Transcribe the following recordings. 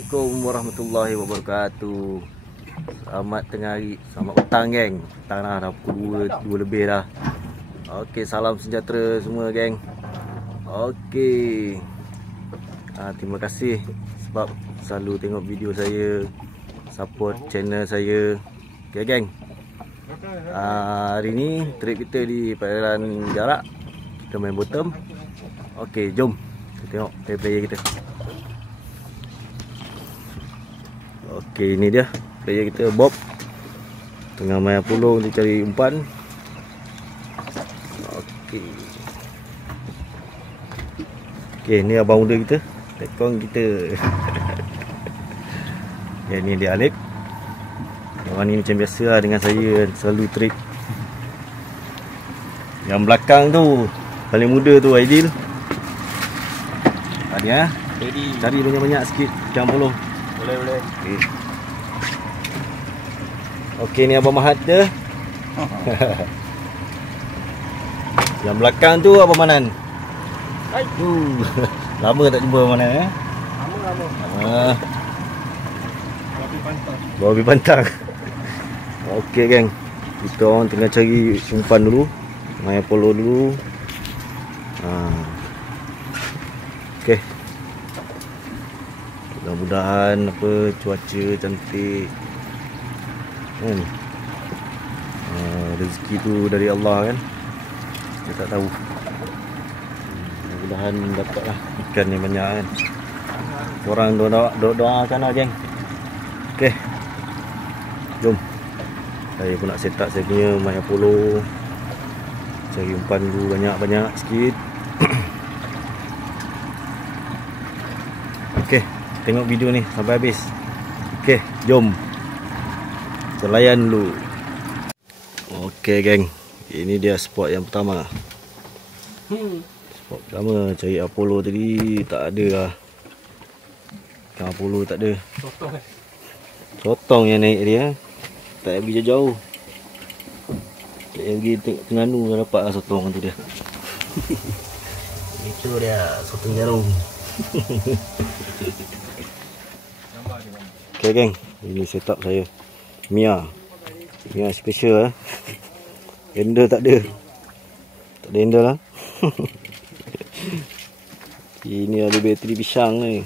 Assalamualaikum warahmatullahi wabarakatuh. Selamat tengah hari, selamat petang geng. Petang dah pukul 2 lebih dah. Okey, salam sejahtera semua geng. Okey, terima kasih sebab selalu tengok video saya, support channel saya. Okey geng, hari ni trip kita di perairan Jarak. Kita main bottom. Okey, jom kita tengok player kita. Okey, ini dia player kita, Bob. Tengah main pulung, dia cari umpan. Okey. Okey, ni abang muda kita, tekong kita. Ya, ni dia Alip. Orang ni macam biasa lah dengan saya, selalu trip. Yang belakang tu, paling muda tu Aidil. Tadi cari banyak-banyak sikit, ikan puluh. Boleh. Okey, ni Abang Mahat dia. Yang belakang tu Abang Manan. Hai. Lama tak jumpa Abang Manan Lama. Bawa pantang. Okey geng, kita orang tengah cari umpan dulu, main polo dulu. Okey. Mudah-mudahan cuaca cantik kan. Rezeki tu dari Allah kan, kita tak tahu. Mudah-mudahan dapatlah ikan yang banyak kan. Korang doakan lah geng. Okey, jom. Saya pun nak set up saya punya maya polo, cari umpan dulu banyak-banyak sikit. Okey, tengok video ni sampai habis. Okey, jom kita layan dulu. Okey geng, ini dia spot yang pertama. Spot pertama, cari Apollo tadi tak ada lah. Ikan Apollo tak ada. Sotong yang naik dia. Tak payah pergi jauh. Tak payah pergi Terengganu dah dapat lah sotong tu dia. Itu dia, sotong jarum. Okay geng, ini setup saya. Mia special handle tak ada. Tak ada handle lah. Ini ada bateri pisang ni.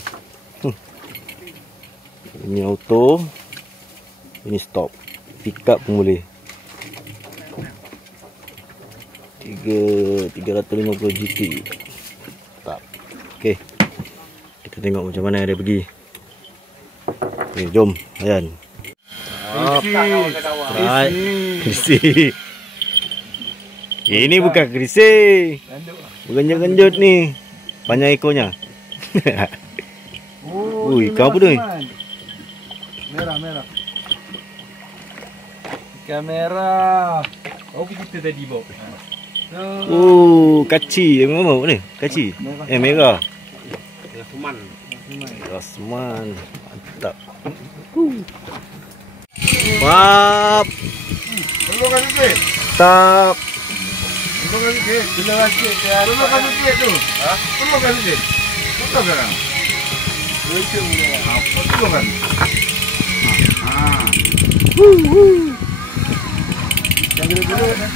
Ini auto. Ini stop. Pick up pun boleh. 350 GT. Tak. Okey. Kita tengok macam mana dia pergi. Okey, jom layan. Krisi. Ini bukan krisi. Genjut-genjut ni. Panjang ekornya. Ikan apa tu ni? Merah. Ikan merah. Oh, kita tadi Bob. Kaci. Yang mana ni? Kaci. Merah. Rasman. Mantap. Wap. Tolongkan sikit. Tap. Tolongkan sikit. Tolongkan sikit tu. Tolongkan sikit. Betul sekarang. Tolongkan. Yang gede-gede.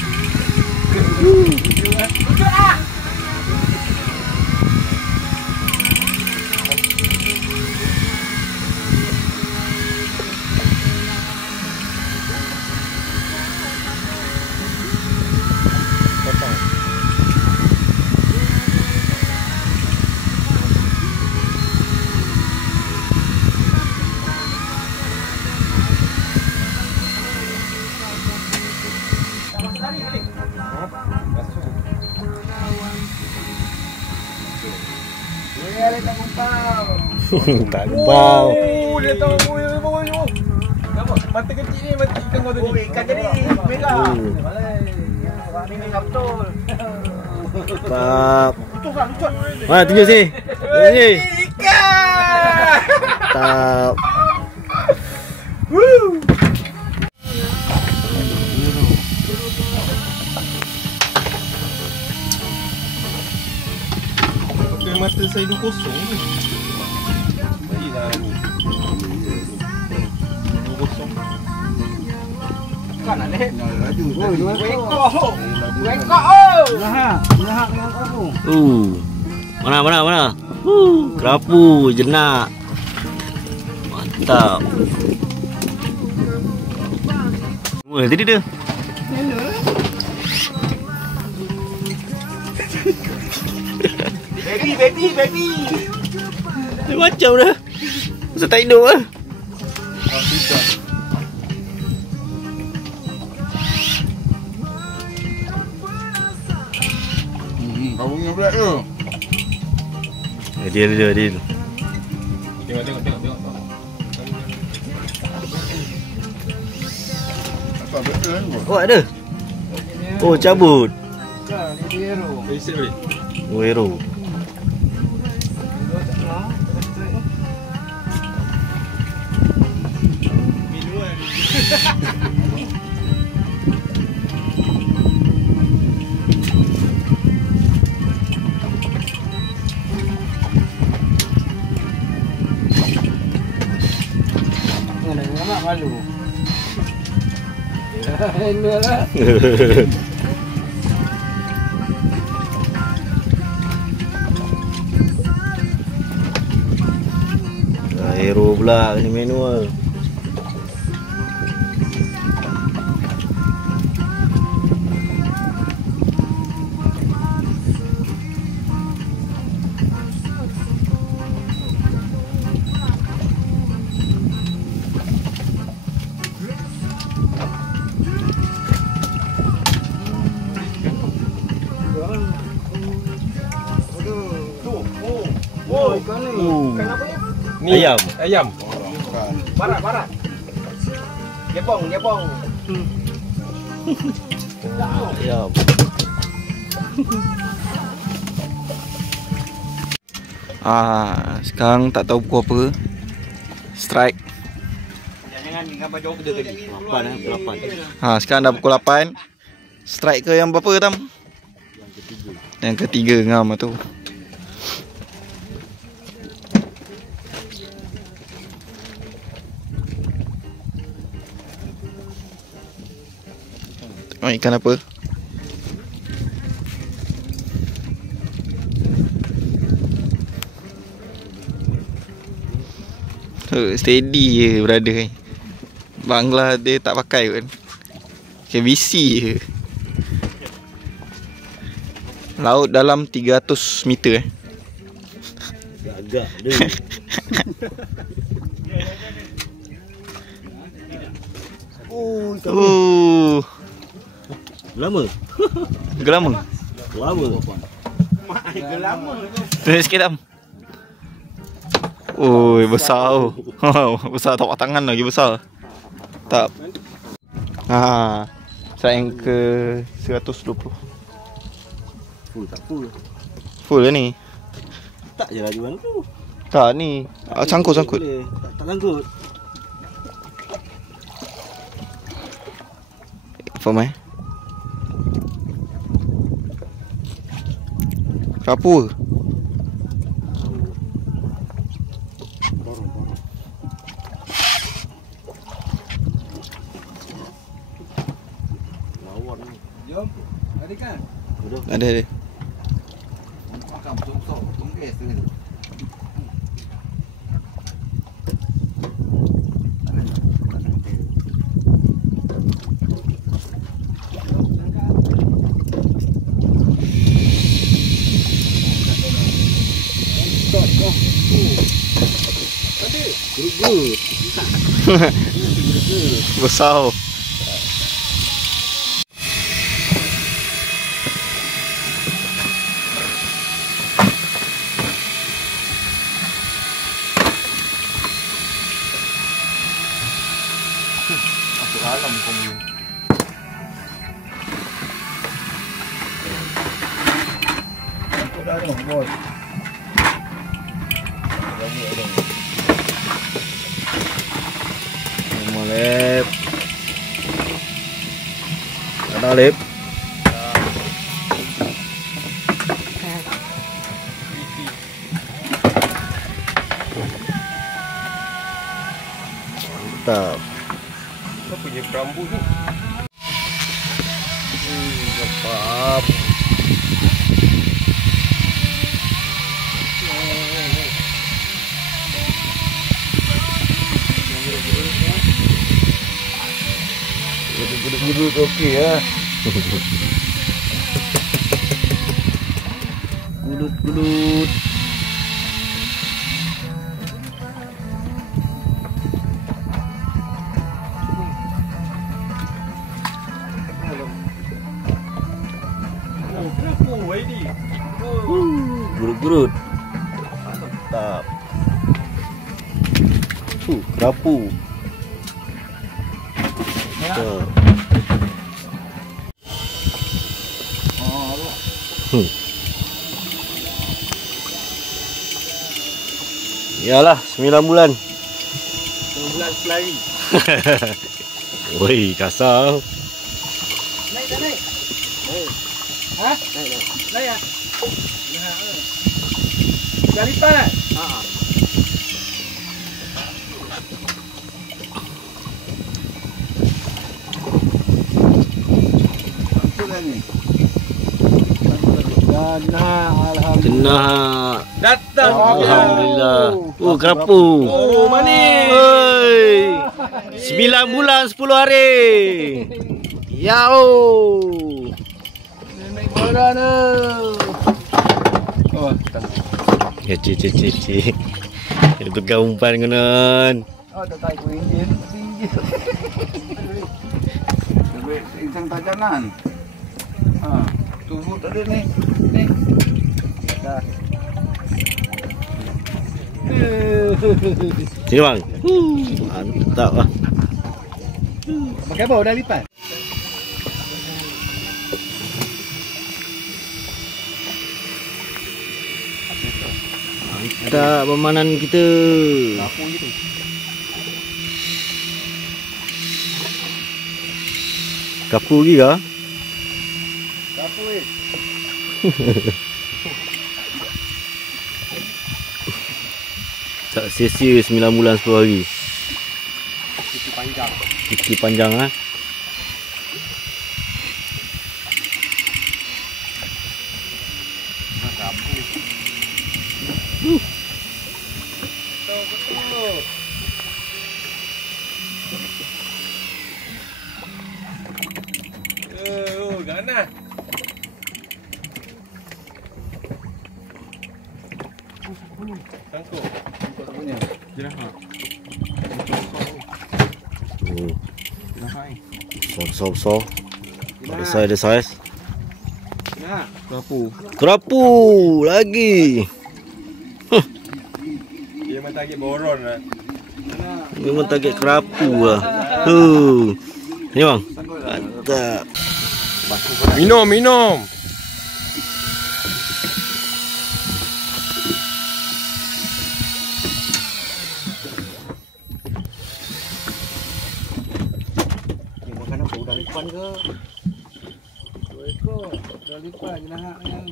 Tak gempau. Dia tahu mata kecil ni, mati ikan kau tadi. Ikan jadi merah. Ini merah betul. Tap. Mana tunjuk sini. Ikan. Tap. Pakai mata saya 2-0 ni. Baiklah ni. Kan ada. Laju. Oh, 2 ekor. 2 ekor. Oh. Lahak dengan kamu. Mana. Kerapu, jenak. Mantap. Wah, tadi dia. Baby. Dia macam dah. Masa tak hidup lah. Kau punya pula tu. Dia. Tengok. Apa betul kan? Oh, ada. Oh, cabut. Kan, ini hero. Isi balik. Oh, hero. Nak malu. Inilah. Hero pula ni manual. Oh, ikan ni. Ikan apa ni? Ayam. Barat. Jepong. Ayam. Sekarang tak tahu pukul apa. Strike. Jangan dengan baju kerja tadi. 8. Sekarang dah pukul 8. Strike ke yang berapa Tam? Yang ketiga ngam tu. Tengok ikan apa? Steady je brother ni. Bangla dia tak pakai pun. KBC je. Laut dalam 300 meter Agak dia. Lama. Gelama. Tunjuk sikit Tam. Besar tu. Besar tapak tangan lagi besar. Tak. Strike yang ke 120. Tak full. Full ke ni? Tak je lah jual tu. Tak ni. Sangkut. Tak sangkut. Faham Kerapu ke? Jom. Ada kan? Ada. Makan betul-betul. Tunggu tu. Besar. Masuk dalam kamu. Masuk dalam, bos. Lep. Ada lep. Mantap. Kau punya perambut ni. Cepat. Gudut okey ya. Gudut. Gurut. Mantap. Kerapu. Mantap. Yalah, 9 bulan. 9 bulan selari. Woi, kasar. Naik tak naik? Ha? Naik. Naik ah. Dah lipat? Ha. Betul ni. Kena. Datang. Alhamdulillah. Oh, kerapu. Oh, manis. Oi. 9 bulan 10 hari. Yao. Naik bola ni. Oh, Ya, cik. Dia pegang umpan kanan. oh, tak tahu Indian. Duit insang tajanan. Ha, tunggu tadi ni. Ni. Dah. Sini bang. Mantap lah. Pakai apa? Dah lipat? Mantap permainan kita. Apa gitu? Kapu lagi kah? Apa ni? Tak sia-sia 9 bulan 10 hari. Cuti panjang. Cuti panjang ah. Betul. Oh, ganas. Sangkut. Sangkut punya. Jerah. Oh, Jerah. so. Ada saiz. Nah, kerapu. Kerapu lagi. Dia memang target boron lah. Memang target kerapu lah. Ni bang. Mantap. Minum. Ni makan apa? Udah lipan ke? 2 ekor. Dah lipat je nak yang.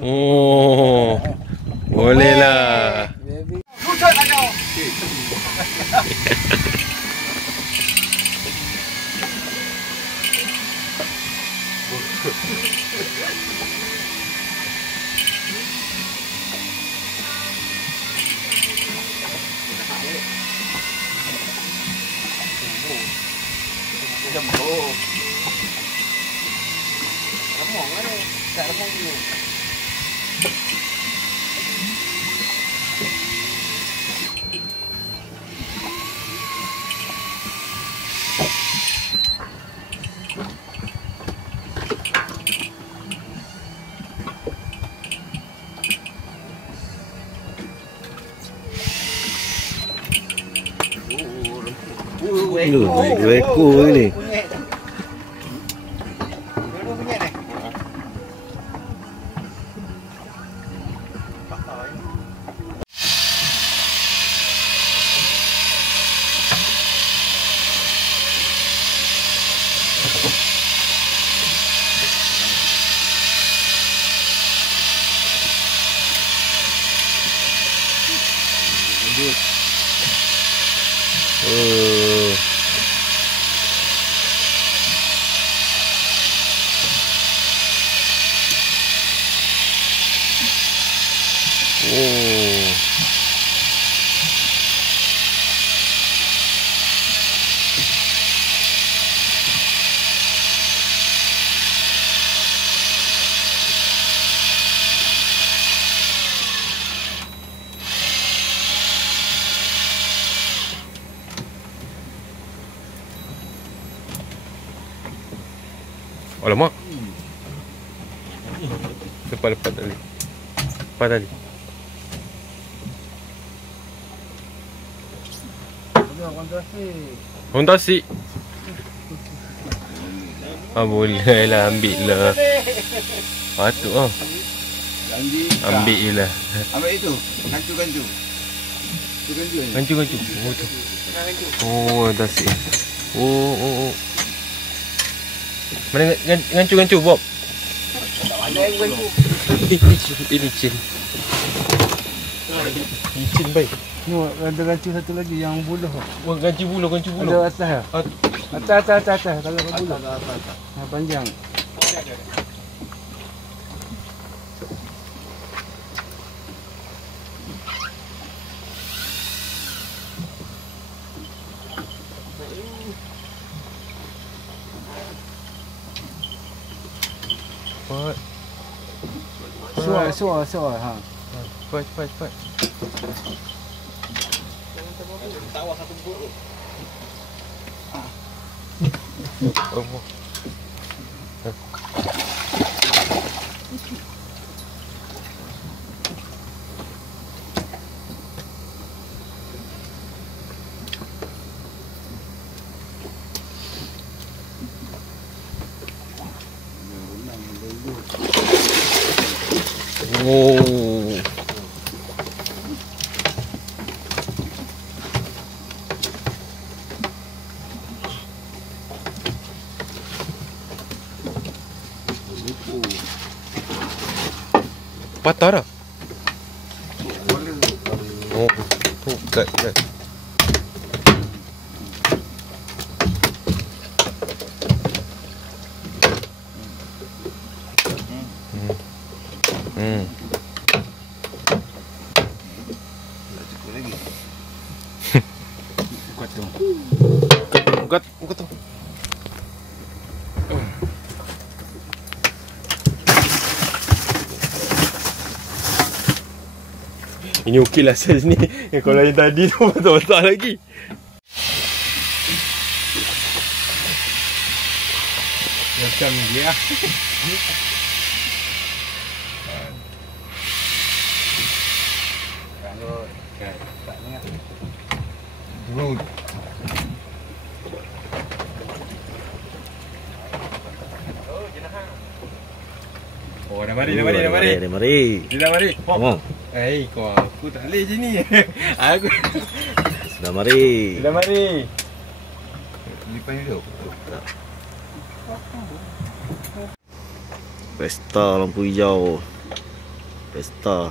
Oh, boleh lah. Lucut lah kau. Dua ekor ni. Oh. Alamak. Lepas tali. Lepas tali. Kontasi. Boleh lah, ambil lah. Patut lah. Ambil je lah. Ambil itu. Gancu-gancu. Gancu-gancu. Oh tu. Oh, kontasi. Oh. Mana gancu-gancu Bob? Ada yang gancu. Ini licin. Licin baik. Ni ada gancu satu lagi yang buluh. Wah, gancu buluh. Ada atas. Atas. Kalau ke buluh. Panjang. Suar. Ha. Cepat. Oh. Patah dah. Oh, tu kat. Ugat tu. Ini okey lah saiz ni. Kalau yang tadi tu besar lagi. Macam dia. Road. Oh, dah mari. Dia dah mari. Come on. Kau aku tak boleh je ni. Aku Sudah mari. Lipat hidup. Pesta lampu hijau. Pesta.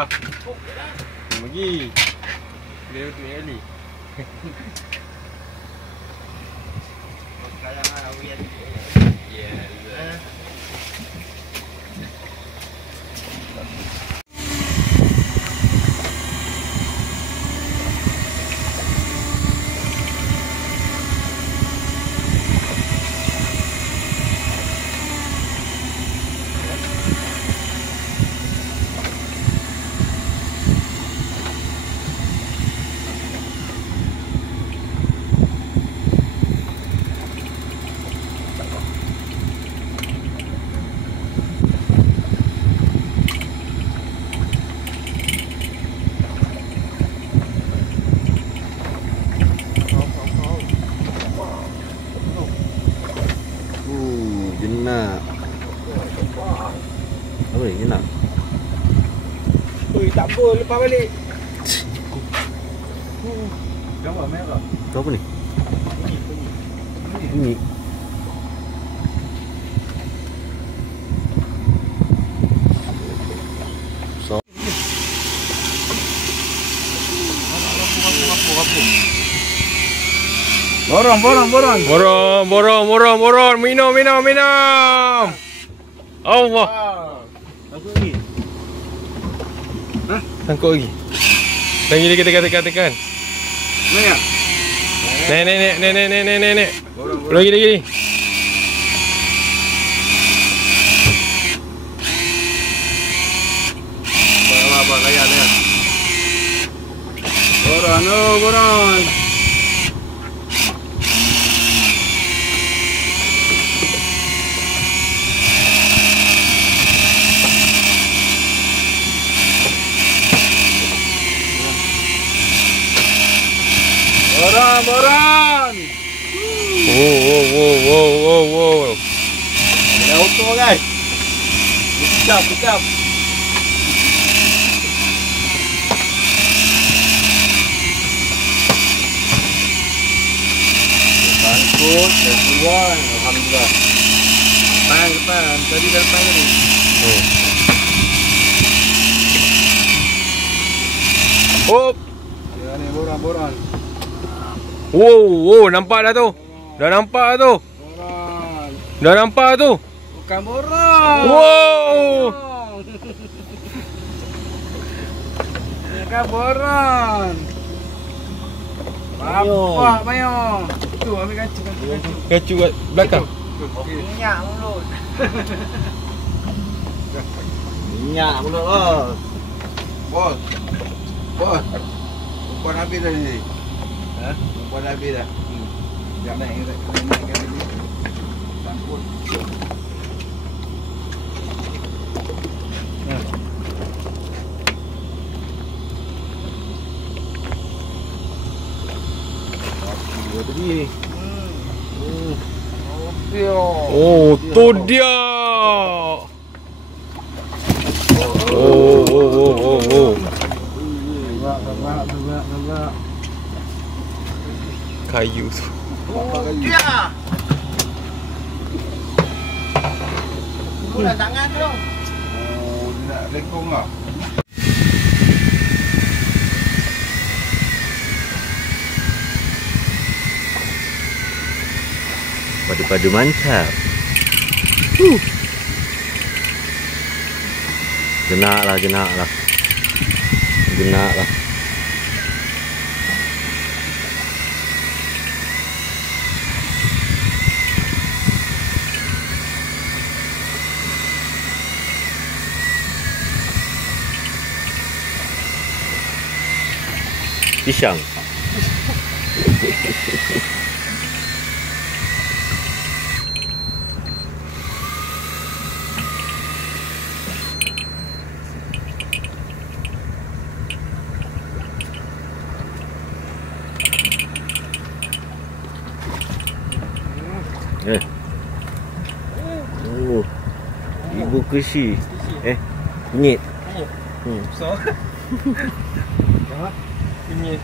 lah. Pergi. Dia tu kali. Jenak. Apa ni jenak? Ui, tak apa, lepas balik. Gambar merah. Itu apa ni? Ini. So. Borong. Borong. Minum. Allah. Masuk ni. Sangkut lagi. Lagi tekan. Naik. Nek. Lagi. Abang layan. Boran. Boran. Wow. Ada auto guys. Kecap. Bangkut, keluar. Alhamdulillah. Depan. Tadi dah depan ni. Hop. Ya ni boran. Wow, nampak dah tu. Dah nampak tu. Bukan boran. Wow. Bukan boran. Apa Mayong? Tu ambil kacu. Kacu kat belakang. Minyak mulut. Minyak mulut bos. Bos. Umpan habis dah ni. Umpan habis dah. Sekejap naik ni. Sangkut. Tadi. Oh, tu dia. Oh. Nampak. Kayu tu. Dia. Guna tangan tu. Oh, dia nak lekong lah. Padu-padu mantap. Genak lah. Pisang. Oh. Ibu kesi. Kunyit. Besar. Kunyit.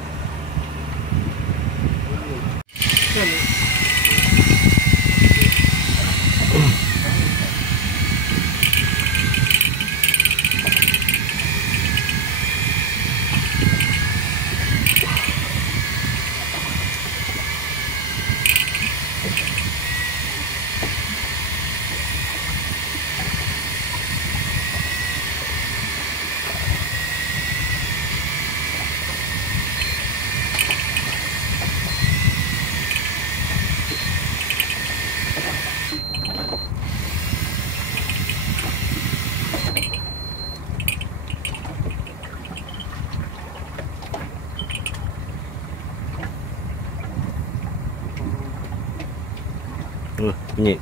Kunyit.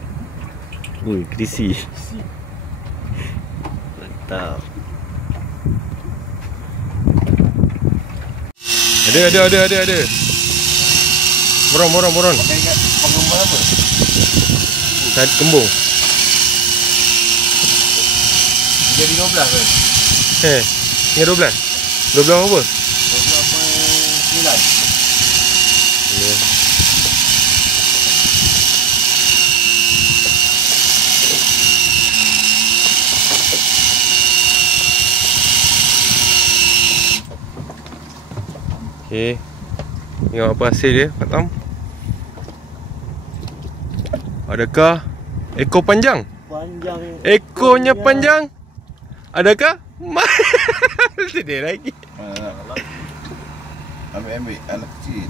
Ui, krisi. Mantap. Ada. Boron. Pengembang apa? Tadi kembung. Jadi 12 kan? Ni 12. 12 apa? 12.9. Okey. Tengok apa hasil dia, Pak Tam. Adakah ekor panjang? panjang. Ekornya panjang. Adakah? Sedih lagi. Ambil anak kecil.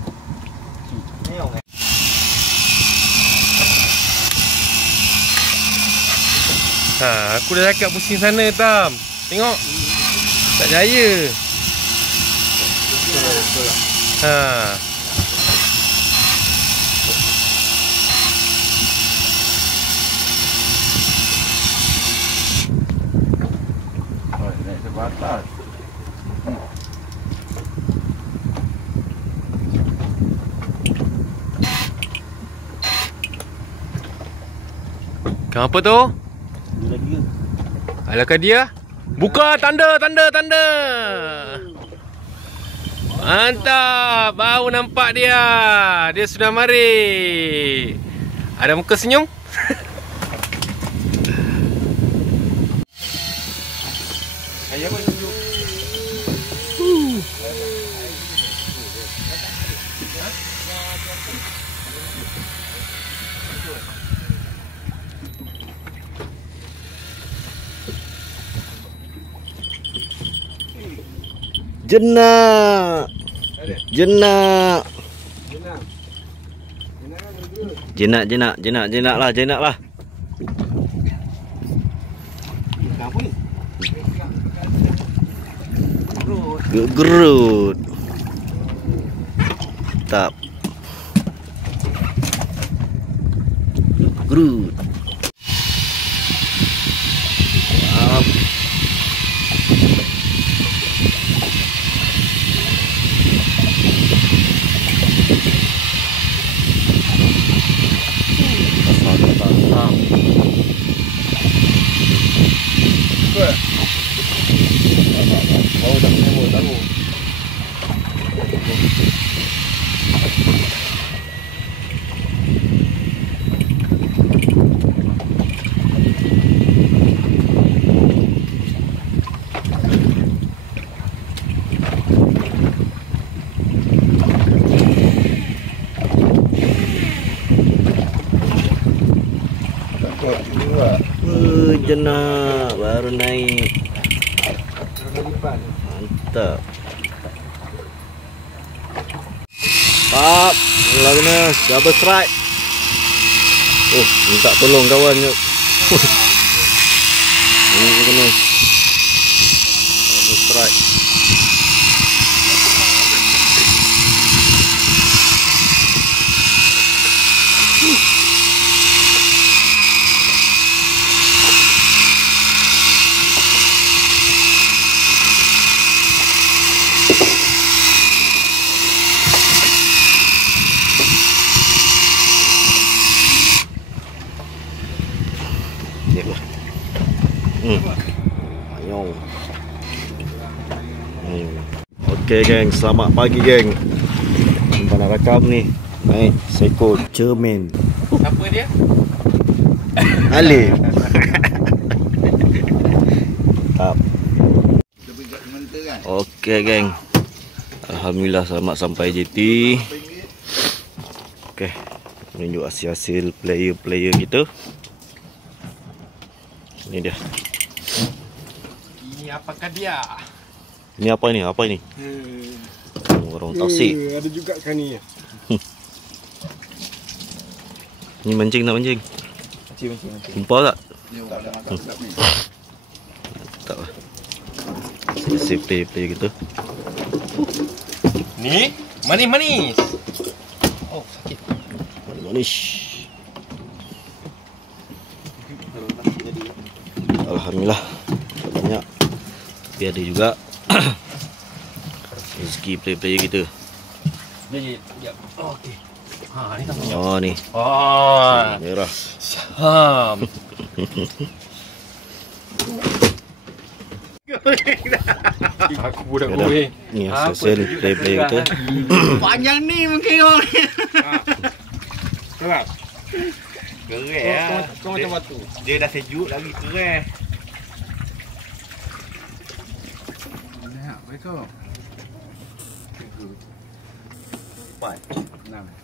Aku dah cakap pusing sana Tam. Tengok. Tak jaya. Naik sebelah atas. Kenapa tu? Alakah dia? Buka tanda. Mantap. Baru nampak dia. Dia sudah mari. Ada muka senyum? Ayah pun tunjuk. Jenak. Jenak lah. Gerut. Tap. Gerut. Jenak baru naik. Mantap. Pap, mula kena double strike. Oh, minta tolong kawan jap. Ini kena double strike. Okey geng, selamat pagi geng. Kita nak rakam ni. Naik seekor cermin. Siapa dia? Alif. Tap. Okey geng. Alhamdulillah selamat sampai JT. Okey. Menunjuk hasil-hasil player kita. Ini dia. Ini apakah dia? Ini apa ni? Apa ini? Orang tasik. Ada juga kan ni. Ni mancing tak mancing? Mancing. Jumpa tak? Tak lah. Save play kita. Ni manis. Oh, sakit. Manis. Alhamdulillah banyak. Tapi ada juga rezeki player kita. Sekejap. Okey. Ha, ni tak banyak. Oh ni. Oh, Merah. Syam. Aku budak Ya dah. goreng. Ni hasil player kita. Panjang ni mungkin kau ni. Keras. Gerek lah. Kau macam batu. Dia dah sejuk lagi gerek. Nak, baik kau. 4, 6.